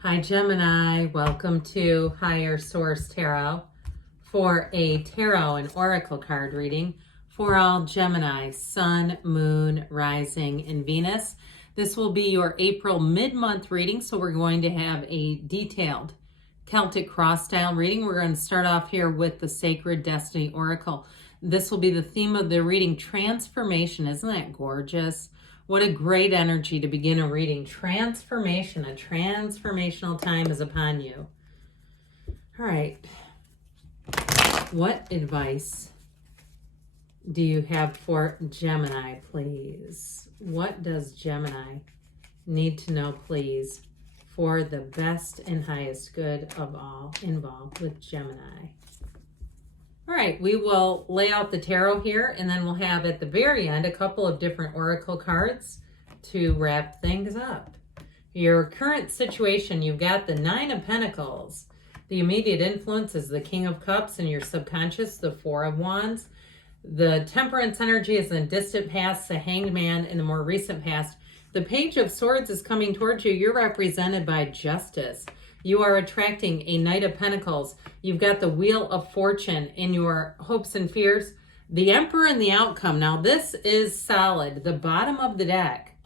Hi Gemini, welcome to Higher Source Tarot for a tarot and oracle card reading for all Gemini, Sun, Moon, Rising, and Venus. This will be your April mid-month reading, so we're going to have a detailed Celtic cross style reading. We're going to start off here with the Sacred Destiny Oracle. This will be the theme of the reading, transformation. Isn't that gorgeous? What a great energy to begin a reading. Transformation, a transformational time is upon you. All right. What advice do you have for Gemini, please? What does Gemini need to know, please, for the best and highest good of all involved with Gemini? All right, we will lay out the tarot here, and then we'll have at the very end a couple of different oracle cards to wrap things up. Your current situation, you've got the Nine of Pentacles. The immediate influence is the King of Cups in your subconscious, the Four of Wands. The Temperance energy is in the distant past, the Hanged Man in the more recent past. The Page of Swords is coming towards you. You're represented by Justice. You are attracting a Knight of Pentacles. You've got the Wheel of Fortune in your hopes and fears. The Emperor and the Outcome. Now this is solid. The bottom of the deck.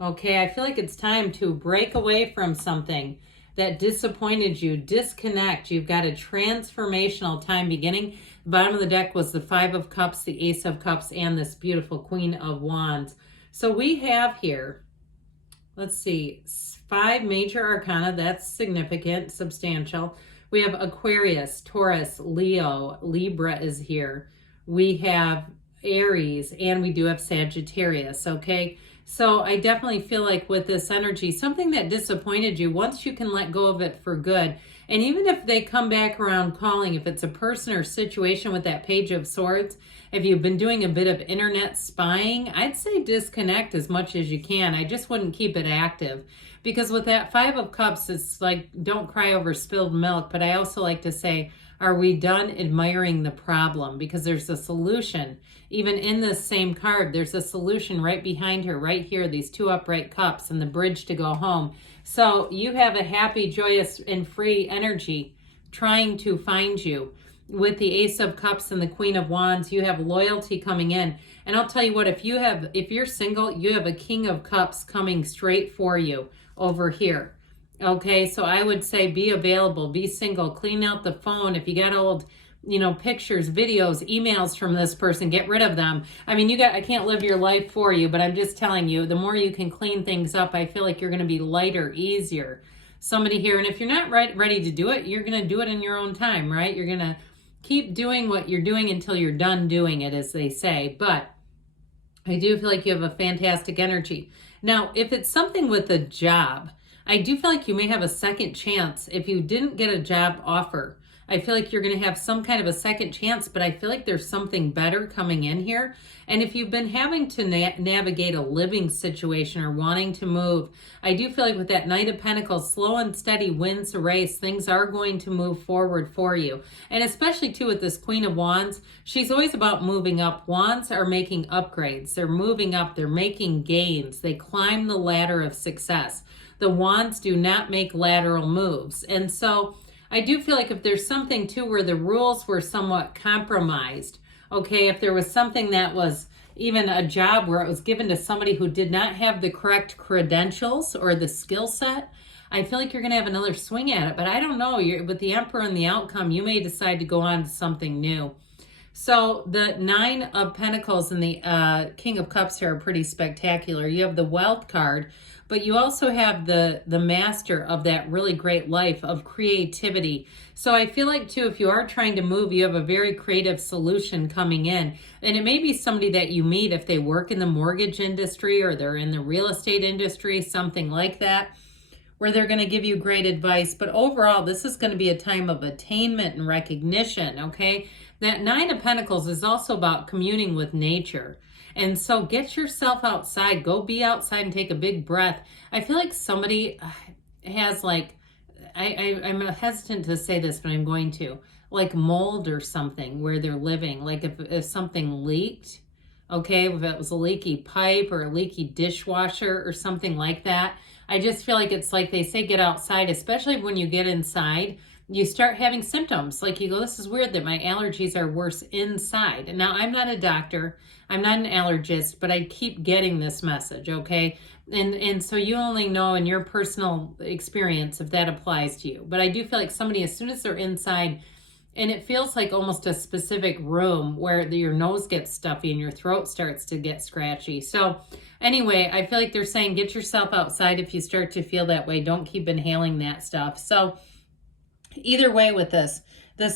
Okay, I feel like it's time to break away from something that disappointed you. Disconnect. You've got a transformational time beginning. The bottom of the deck was the Five of Cups, the Ace of Cups, and this beautiful Queen of Wands. So we have here, let's see, 5 major arcana. That's significant, substantial. We have Aquarius, Taurus, Leo, Libra is here. We have Aries, and we do have Sagittarius, okay? So I definitely feel like with this energy, something that disappointed you, once you can let go of it for good, and even if they come back around calling, if it's a person or situation with that Page of Swords, if you've been doing a bit of internet spying, I'd say disconnect as much as you can. I just wouldn't keep it active. Because with that Five of Cups, it's like, don't cry over spilled milk. But I also like to say, are we done admiring the problem? Because there's a solution. Even in this same card, there's a solution right behind her, right here, these 2 upright cups and the bridge to go home. So you have a happy, joyous, and free energy trying to find you. With the Ace of Cups and the Queen of Wands, you have loyalty coming in. And I'll tell you what, if you're single, you have a King of Cups coming straight for you over here. Okay, so I would say be available, be single, clean out the phone. If you got old, pictures, videos, emails from this person, get rid of them. I mean, I can't live your life for you, but I'm just telling you, the more you can clean things up, I feel like you're going to be lighter, easier. Somebody here, and if you're not ready to do it, you're going to do it in your own time, right? You're going to keep doing what you're doing until you're done doing it, as they say. But I do feel like you have a fantastic energy. Now, if it's something with a job, I do feel like you may have a second chance. If you didn't get a job offer, I feel like you're going to have some kind of a second chance, but I feel like there's something better coming in here. And if you've been having to navigate a living situation or wanting to move, I do feel like with that Knight of Pentacles, slow and steady wins the race. Things are going to move forward for you. And especially too with this Queen of Wands, she's always about moving up. Wands are making upgrades. They're moving up. They're making gains. They climb the ladder of success. The Wands do not make lateral moves. And so I do feel like if there's something too where the rules were somewhat compromised, okay, if there was something that was even a job where it was given to somebody who did not have the correct credentials or the skill set, I feel like you're going to have another swing at it. But I don't know, with the Emperor and the Outcome, you may decide to go on to something new. So the Nine of Pentacles and the King of Cups here are pretty spectacular. You have the Wealth card, but you also have the master of that really great life of creativity. So I feel like too, if you are trying to move, you have a very creative solution coming in. And it may be somebody that you meet if they work in the mortgage industry or they're in the real estate industry, something like that, where they're going to give you great advice. But overall, this is going to be a time of attainment and recognition, okay? That Nine of Pentacles is also about communing with nature. And so get yourself outside. Go be outside and take a big breath. I feel like somebody has like, I'm hesitant to say this, but I'm going to, like mold or something where they're living. Like if something leaked, okay, if it was a leaky pipe or a leaky dishwasher or something like that, I just feel like it's like they say get outside, especially when you get inside, you start having symptoms. Like you go, this is weird that my allergies are worse inside. And now I'm not a doctor, I'm not an allergist, but I keep getting this message, okay? And so you only know in your personal experience if that applies to you. But I do feel like somebody, as soon as they're inside, and it feels like almost a specific room where your nose gets stuffy and your throat starts to get scratchy. So anyway, I feel like they're saying get yourself outside if you start to feel that way. Don't keep inhaling that stuff. So either way with this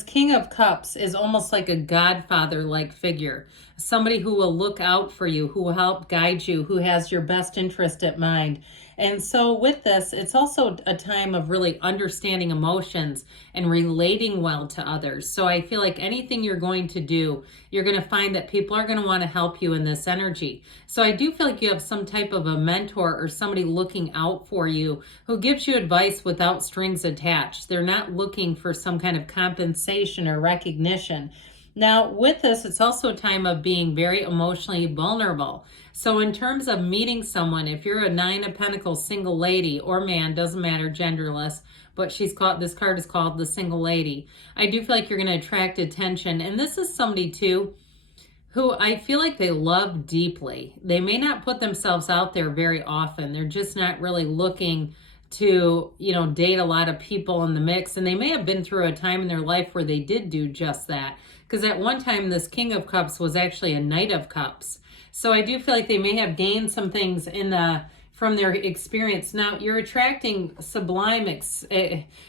King of Cups is almost like a godfather-like figure. Somebody who will look out for you, who will help guide you, who has your best interest at mind. And so with this, it's also a time of really understanding emotions and relating well to others. So I feel like anything you're going to do, you're going to find that people are going to want to help you in this energy. So I do feel like you have some type of a mentor or somebody looking out for you who gives you advice without strings attached. They're not looking for some kind of compensation or recognition. Now, with this, it's also a time of being very emotionally vulnerable. So in terms of meeting someone, if you're a Nine of Pentacles single lady or man, doesn't matter, genderless, but this card is called the single lady. I do feel like you're going to attract attention. And this is somebody too who I feel like they love deeply. They may not put themselves out there very often. They're just not really looking to, date a lot of people in the mix. And they may have been through a time in their life where they did do just that. Because at one time, this King of Cups was actually a Knight of Cups. So I do feel like they may have gained some things from their experience. Now, you're attracting sublime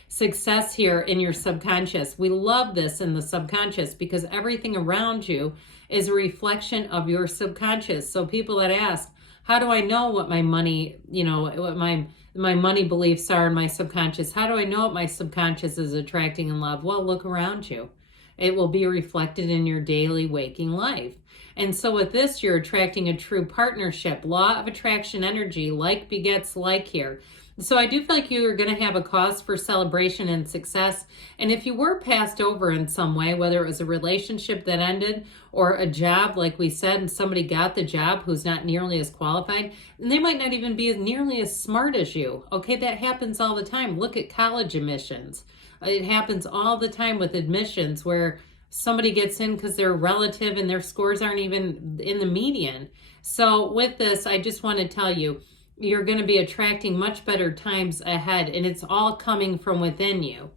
success here in your subconscious. We love this in the subconscious because everything around you is a reflection of your subconscious. So people that ask, how do I know what my money, what my money beliefs are in my subconscious? How do I know what my subconscious is attracting in love? Well, look around you. It will be reflected in your daily waking life. And so with this, you're attracting a true partnership. Law of attraction energy, like begets like here. So I do feel like you are going to have a cause for celebration and success. And if you were passed over in some way, whether it was a relationship that ended or a job, like we said, and somebody got the job who's not nearly as qualified, and they might not even be nearly as smart as you. Okay, that happens all the time. Look at college admissions. It happens all the time with admissions where somebody gets in because they're a relative and their scores aren't even in the median. So with this, I just want to tell you, you're going to be attracting much better times ahead, and it's all coming from within you.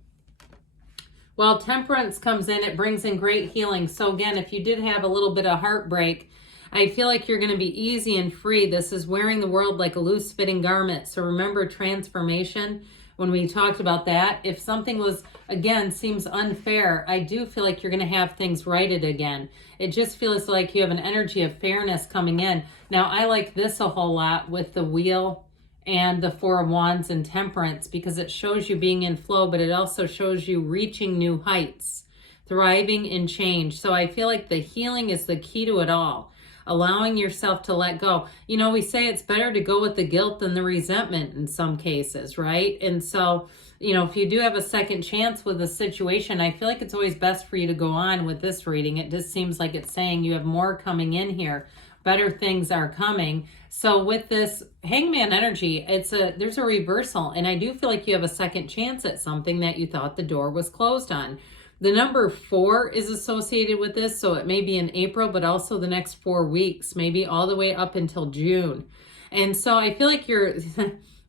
Well, Temperance comes in, it brings in great healing. So again, if you did have a little bit of heartbreak, I feel like you're going to be easy and free. This is wearing the world like a loose fitting garment. So remember transformation. When we talked about that, if something was, again, seems unfair, I do feel like you're going to have things righted again. It just feels like you have an energy of fairness coming in. Now, I like this a whole lot with the Wheel and the Four of Wands and Temperance because it shows you being in flow, but it also shows you reaching new heights, thriving in change. So I feel like the healing is the key to it all. Allowing yourself to let go. We say it's better to go with the guilt than the resentment in some cases, right? And so, if you do have a second chance with a situation, I feel like it's always best for you to go on with this reading. It just seems like it's saying you have more coming in here. Better things are coming. So with this Hangman energy, there's a reversal. And I do feel like you have a second chance at something that you thought the door was closed on. The number 4 is associated with this, so it may be in April, but also the next 4 weeks, maybe all the way up until June. And so I feel like your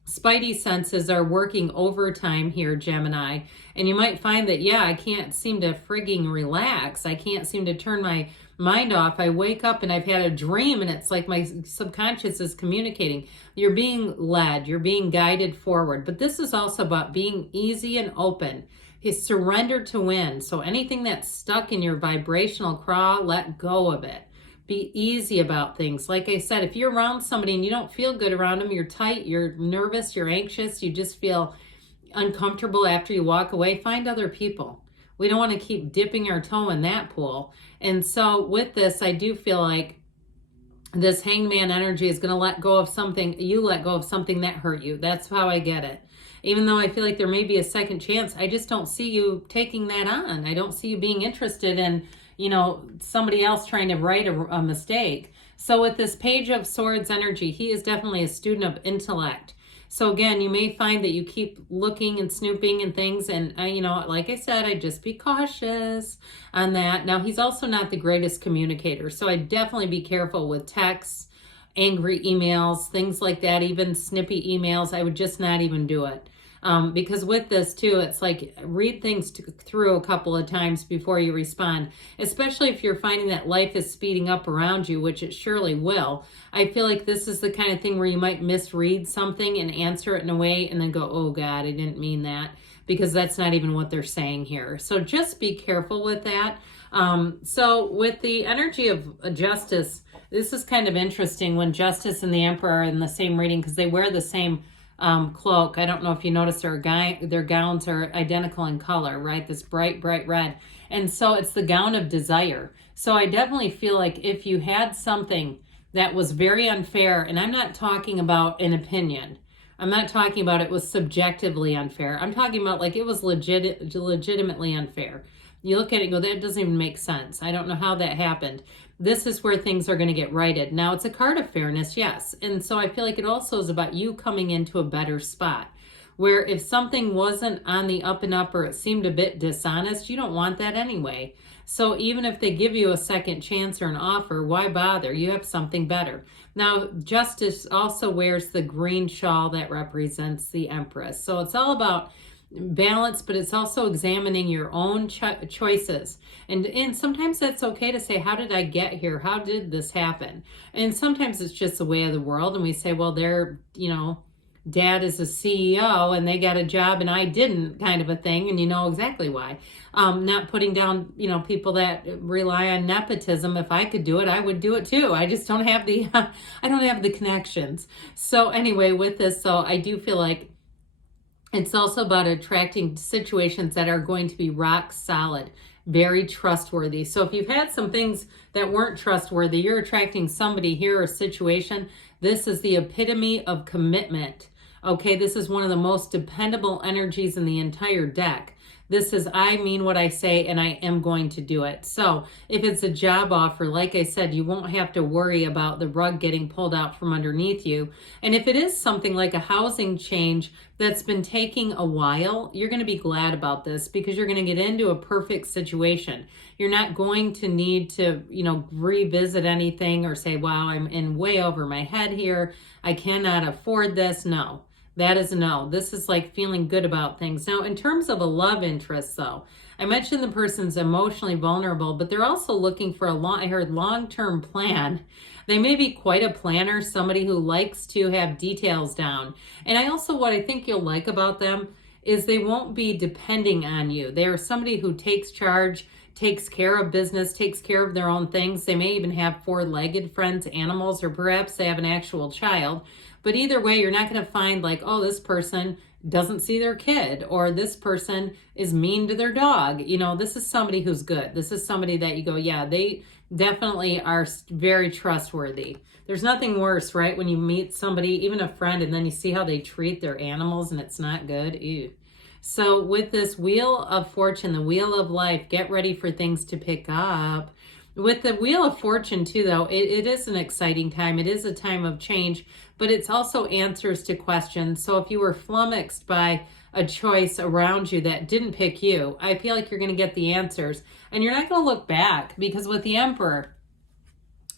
spidey senses are working overtime here, Gemini. And you might find that, I can't seem to frigging relax. I can't seem to turn my mind off. I wake up and I've had a dream and it's like my subconscious is communicating. You're being led, you're being guided forward. But this is also about being easy and open. He's surrendered to win. So anything that's stuck in your vibrational craw, let go of it. Be easy about things. Like I said, if you're around somebody and you don't feel good around them, you're tight, you're nervous, you're anxious, you just feel uncomfortable after you walk away, find other people. We don't want to keep dipping our toe in that pool. And so with this, I do feel like this Hangman energy is going to let go of something. You let go of something that hurt you. That's how I get it. Even though I feel like there may be a second chance, I just don't see you taking that on. I don't see you being interested in, somebody else trying to right a mistake. So with this Page of Swords energy, he is definitely a student of intellect. So again, you may find that you keep looking and snooping and things. And, like I said, I'd just be cautious on that. Now, he's also not the greatest communicator. So I'd definitely be careful with texts, angry emails, things like that, even snippy emails. I would just not even do it. Because with this too, it's like read things through a couple of times before you respond, especially if you're finding that life is speeding up around you, which it surely will. I feel like this is the kind of thing where you might misread something and answer it in a way and then go, oh God, I didn't mean that, because that's not even what they're saying here. So just be careful with that. So with the energy of justice, this is kind of interesting when Justice and the Emperor are in the same reading, because they wear the same cloak. I don't know if you noticed their gowns are identical in color, right? This bright red. And so it's the gown of desire. So I definitely feel like if you had something that was very unfair, and I'm not talking about an opinion, I'm not talking about it was subjectively unfair. I'm talking about like it was legitimately unfair. You look at it and go, that doesn't even make sense. I don't know how that happened. This is where things are going to get righted. Now, it's a card of fairness, yes. And so I feel like it also is about you coming into a better spot, where if something wasn't on the up and up or it seemed a bit dishonest, you don't want that anyway. So even if they give you a second chance or an offer, why bother? You have something better. Now, Justice also wears the green shawl that represents the Empress. So it's all about balance, but it's also examining your own choices. And sometimes that's okay to say, how did I get here? How did this happen? And sometimes it's just the way of the world. And we say, well, they're, dad is a CEO and they got a job and I didn't, kind of a thing. And you know exactly why. Not putting down, people that rely on nepotism. If I could do it, I would do it too. I just don't have I don't have the connections. So anyway, with this, so I do feel like it's also about attracting situations that are going to be rock solid, very trustworthy. So if you've had some things that weren't trustworthy, you're attracting somebody here or situation. This is the epitome of commitment. Okay, this is one of the most dependable energies in the entire deck. This is, I mean what I say and I am going to do it. So if it's a job offer, like I said, you won't have to worry about the rug getting pulled out from underneath you. And if it is something like a housing change that's been taking a while, you're going to be glad about this because you're going to get into a perfect situation. You're not going to need to, revisit anything or say, wow, I'm in way over my head here. I cannot afford this. No. That is a no. This is like feeling good about things. Now, in terms of a love interest, though, I mentioned the person's emotionally vulnerable, but they're also looking for long-term plan. They may be quite a planner, somebody who likes to have details down. And what I think you'll like about them is they won't be depending on you. They are somebody who takes charge, takes care of business, takes care of their own things. They may even have four-legged friends, animals, or perhaps they have an actual child. But either way, you're not going to find like, oh, this person doesn't see their kid or this person is mean to their dog. This is somebody who's good. This is somebody that you go, yeah, they definitely are very trustworthy. There's nothing worse, right? When you meet somebody, even a friend, and then you see how they treat their animals and it's not good. Ew. So with this Wheel of Fortune, the Wheel of Life, get ready for things to pick up. With the Wheel of Fortune too, though, it is an exciting time. It is a time of change, but it's also answers to questions. So if you were flummoxed by a choice around you that didn't pick you, I feel like you're going to get the answers and you're not going to look back, because with the Emperor,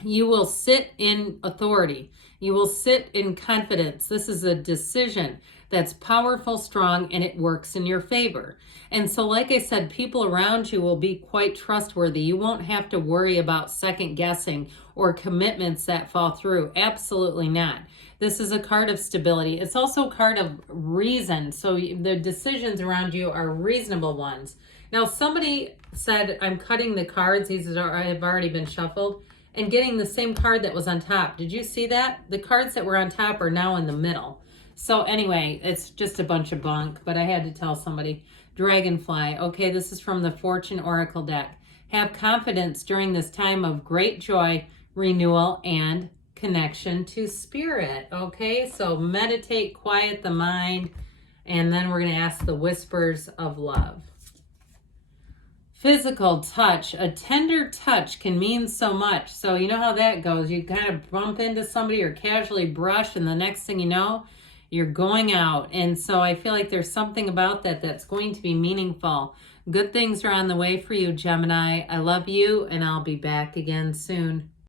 you will sit in authority. You will sit in confidence. This is a decision that's powerful, strong, and it works in your favor. And so, like I said, people around you will be quite trustworthy. You won't have to worry about second guessing or commitments that fall through. Absolutely not. This is a card of stability. It's also a card of reason. So the decisions around you are reasonable ones. Now, somebody said, I'm cutting the cards. These have already been shuffled, and getting the same card that was on top. Did you see that? The cards that were on top are now in the middle. So anyway, it's just a bunch of bunk, but I had to tell somebody. Dragonfly. Okay, this is from the Fortune Oracle deck. Have confidence during this time of great joy, renewal, and connection to spirit. Okay, so meditate, quiet the mind, and then we're going to ask the whispers of love. Physical touch. A tender touch can mean so much. So you know how that goes. You kind of bump into somebody or casually brush, and the next thing you know, You're going out. And so I feel like there's something about that that's going to be meaningful. Good things are on the way for you, Gemini. I love you, and I'll be back again soon.